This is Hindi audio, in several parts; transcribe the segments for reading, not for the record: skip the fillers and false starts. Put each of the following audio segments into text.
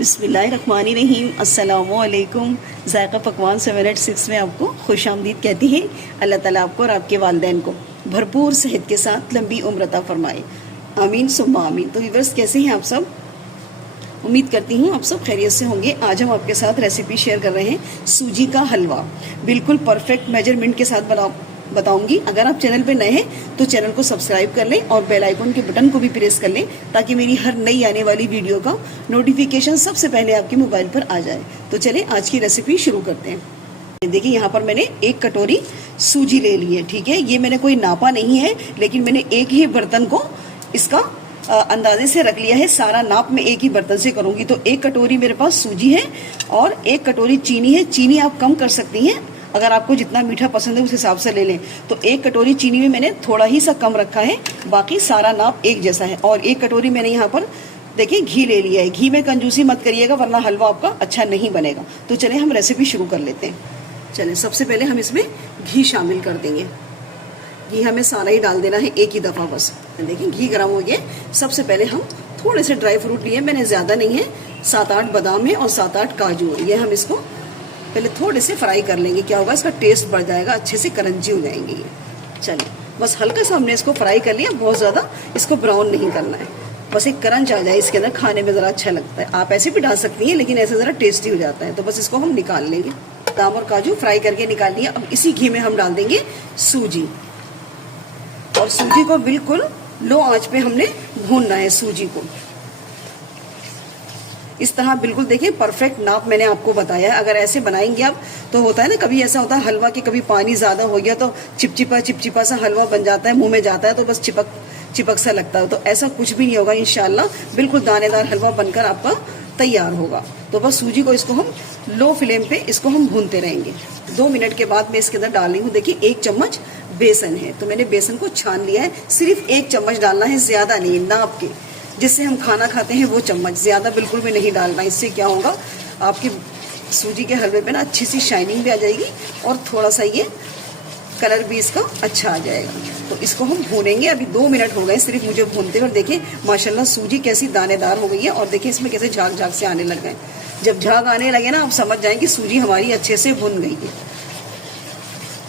बिस्मिल्लाहिर्रहमानिर्रहीम। अस्सलामुअलैकुम। ज़ायक़ा पकवान 786 में आपको खुश आमदीद कहती है। अल्लाह ताला आपको और आपके वालिदैन को भरपूर सेहत के साथ लंबी उम्र अता फरमाए। आमीन सुम्मा आमीन। तो व्यूअर्स, कैसे हैं आप सब? उम्मीद करती हूँ आप सब खैरियत से होंगे। आज हम आपके साथ रेसिपी शेयर कर रहे हैं सूजी का हलवा। बिल्कुल परफेक्ट मेजरमेंट के साथ बताऊंगी। अगर आप चैनल पे नए हैं तो चैनल को सब्सक्राइब कर लें और बेल आइकन के बटन को भी प्रेस कर लें ताकि मेरी हर नई आने वाली वीडियो का नोटिफिकेशन सबसे पहले आपके मोबाइल पर आ जाए। तो चलें आज की रेसिपी शुरू करते हैं। देखिए, यहाँ पर मैंने 1 कटोरी सूजी ले ली है। ठीक है, ये मैंने कोई नापा नहीं है, लेकिन मैंने एक ही बर्तन को इसका अंदाजे से रख लिया है। सारा नाप मैं एक ही बर्तन से करूंगी। तो 1 कटोरी मेरे पास सूजी है और 1 कटोरी चीनी है। चीनी आप कम कर सकती हैं, अगर आपको जितना मीठा पसंद है उस हिसाब से ले लें। तो 1 कटोरी चीनी में मैंने थोड़ा ही सा कम रखा है, बाकी सारा नाप एक जैसा है। और 1 कटोरी मैंने यहाँ पर देखिए घी ले लिया है। घी में कंजूसी मत करिएगा वरना हलवा आपका अच्छा नहीं बनेगा। तो चलें हम रेसिपी शुरू कर लेते हैं। चलें, सबसे पहले हम इसमें घी शामिल कर देंगे। घी हमें सारा ही डाल देना है एक ही दफ़ा बस। देखिए घी गर्म हो गया। सबसे पहले हम थोड़े से ड्राई फ्रूट लिए, मैंने ज़्यादा नहीं है, 7-8 बादाम है और 7-8 काजू है। ये हम इसको पहले थोड़े से फ्राई कर लेंगे। क्या होगा, इसका टेस्ट बढ़ जाएगा, अच्छे से करंजी हो जाएंगे ये। चलिए, बस हल्का सा हमने इसको फ्राई कर लिया, बहुत ज़्यादा इसको ब्राउन नहीं करना है, बस एक करंज आ जाए इसके अंदर, खाने में ज़रा अच्छा लगता है। आप ऐसे भी डाल सकती हैं लेकिन ऐसे ज़रा टेस्टी हो जाता है। तो बस इसको हम निकाल लेंगे। बादाम और काजू फ्राई करके निकाल लिया। अब इसी घी में हम डाल देंगे सूजी, और सूजी को बिल्कुल लो आंच पे हमने भूनना है। सूजी को इस तरह बिल्कुल देखिए परफेक्ट नाप मैंने आपको बताया है। अगर ऐसे बनाएंगे आप तो होता है ना, कभी ऐसा होता है हलवा कि कभी पानी ज्यादा हो गया तो चिपचिपा सा हलवा बन जाता है, मुंह में जाता है तो बस चिपक सा लगता है। तो ऐसा कुछ भी नहीं होगा, इंशाल्लाह बिल्कुल दानेदार हलवा बनकर आपका तैयार होगा। तो बस सूजी को इसको हम लो फ्लेम पे इसको हम भूनते रहेंगे। 2 मिनट के बाद मैं इसके अंदर डाल रही हूँ। देखिए 1 चम्मच बेसन है, तो मैंने बेसन को छान लिया है। सिर्फ 1 चम्मच डालना है, ज्यादा नहीं, नाप के जिससे हम खाना खाते हैं वो चम्मच, ज्यादा बिल्कुल भी नहीं डालना। इससे क्या होगा, आपकी सूजी के हलवे पे ना अच्छी सी शाइनिंग भी आ जाएगी और थोड़ा सा ये कलर भी इसका अच्छा आ जाएगा। तो इसको हम भूनेंगे। अभी 2 मिनट हो गए सिर्फ मुझे भूनते हुए। और देखिए माशाल्लाह सूजी कैसी दानेदार हो गई है, और देखिए इसमें कैसे झाग से आने लग गए। जब झाग आने लगे ना, आप समझ जाएंगे सूजी हमारी अच्छे से भुन गई है।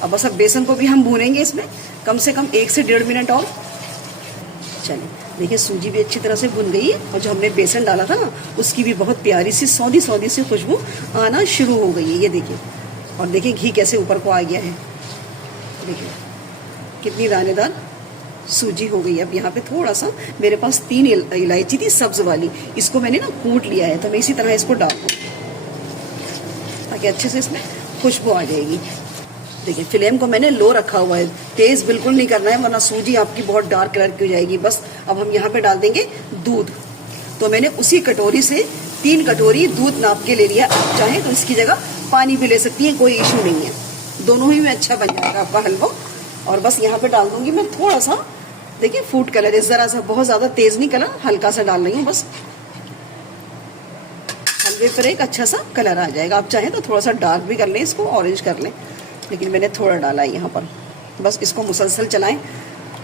अब बस अब बेसन को भी हम भूनेंगे इसमें कम से कम 1 से 1.5 मिनट और। चलिए, देखिए सूजी भी अच्छी तरह से भुन गई है, और जो हमने बेसन डाला था ना उसकी भी बहुत प्यारी सी सौंधी सी खुशबू आना शुरू हो गई है। ये देखिए, और देखिए घी कैसे ऊपर को आ गया है। देखिए कितनी दानेदार सूजी हो गई है। अब यहाँ पे थोड़ा सा मेरे पास 3 इलायची थी सब्ज वाली, इसको मैंने ना कूट लिया है। तो मैं इसी तरह इसको डाल दूँ ताकि अच्छे से इसमें खुशबू आ जाएगी। देखिए फ्लेम को मैंने लो रखा हुआ है, तेज बिल्कुल नहीं करना है वरना सूजी आपकी बहुत डार्क कलर की हो जाएगी। बस अब हम यहाँ पे डाल देंगे दूध। तो मैंने उसी कटोरी से 3 कटोरी दूध नाप के ले लिया। आप चाहें तो इसकी जगह पानी भी ले सकती हैं, कोई इशू नहीं है। दोनों ही में अच्छा बन जाएगा आपका हलवा। और बस यहाँ पे डाल दूंगी मैं थोड़ा सा, देखिए फूड कलर है, जरा सा, बहुत ज्यादा तेज नहीं कलर, हल्का सा डाल रही हूँ बस। हलवे पर एक अच्छा सा कलर आ जाएगा। आप चाहें तो थोड़ा सा डार्क भी कर लें, इसको ऑरेंज कर लें, लेकिन मैंने थोड़ा डाला है यहाँ पर। बस इसको मुसलसल चलाएं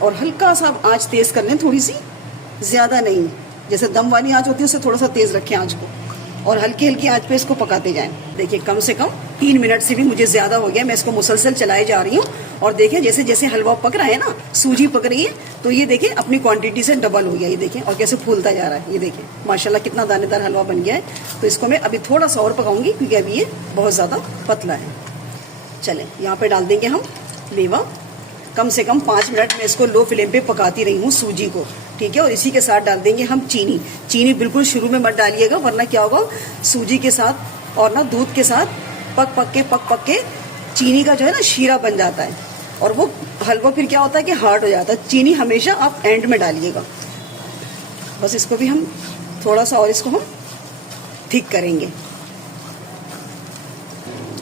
और हल्का सा आंच तेज कर लें, थोड़ी सी, ज्यादा नहीं। जैसे दम वाली आंच होती है उससे थोड़ा सा तेज रखें आंच को, और हल्की हल्की आंच पे इसको पकाते जाएं। देखिए कम से कम 3 मिनट से भी मुझे ज्यादा हो गया, मैं इसको मुसलसल चलाए जा रही हूँ। और देखिए जैसे जैसे हलवा पक रहा है ना, सूजी पक रही है, तो ये देखिए अपनी क्वांटिटी से डबल हो गया। ये देखिए, और कैसे फूलता जा रहा है। ये देखिए माशाल्लाह कितना दानेदार हलवा बन गया है। तो इसको मैं अभी थोड़ा सा और पकाऊंगी क्योंकि अभी ये बहुत ज्यादा पतला है। चलें, यहाँ पे डाल देंगे हम मेवा। कम से कम 5 मिनट में इसको लो फ्लेम पे पकाती रही हूँ सूजी को। ठीक है, और इसी के साथ डाल देंगे हम चीनी। चीनी बिल्कुल शुरू में मत डालिएगा वरना क्या होगा, सूजी के साथ और ना दूध के साथ पक के चीनी का जो है ना शीरा बन जाता है, और वो हलवा फिर क्या होता है कि हार्ड हो जाता है। चीनी हमेशा आप एंड में डालिएगा। बस इसको भी हम थोड़ा सा और इसको हम थिक करेंगे।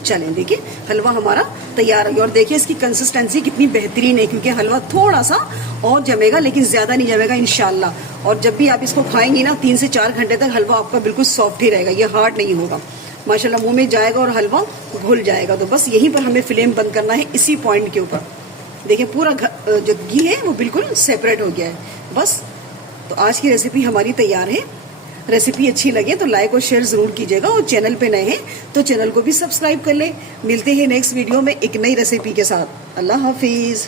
चलें, देखिए हलवा हमारा तैयार हो गया। और देखिए इसकी कंसिस्टेंसी कितनी बेहतरीन है, क्योंकि हलवा थोड़ा सा और जमेगा लेकिन ज्यादा नहीं जमेगा इंशाल्लाह। और जब भी आप इसको खाएंगी ना 3 से 4 घंटे तक हलवा आपका बिल्कुल सॉफ्ट ही रहेगा, ये हार्ड नहीं होगा। माशाल्लाह मुंह में जाएगा और हलवा घुल जाएगा। तो बस यहीं पर हमें फ्लेम बंद करना है, इसी पॉइंट के ऊपर। देखिए पूरा जो घी है वो बिल्कुल सेपरेट हो गया है। बस, तो आज की रेसिपी हमारी तैयार है। रेसिपी अच्छी लगे तो लाइक और शेयर जरूर कीजिएगा, और चैनल पे नए हैं तो चैनल को भी सब्सक्राइब कर ले। मिलते हैं नेक्स्ट वीडियो में एक नई रेसिपी के साथ। अल्लाह हाफिज।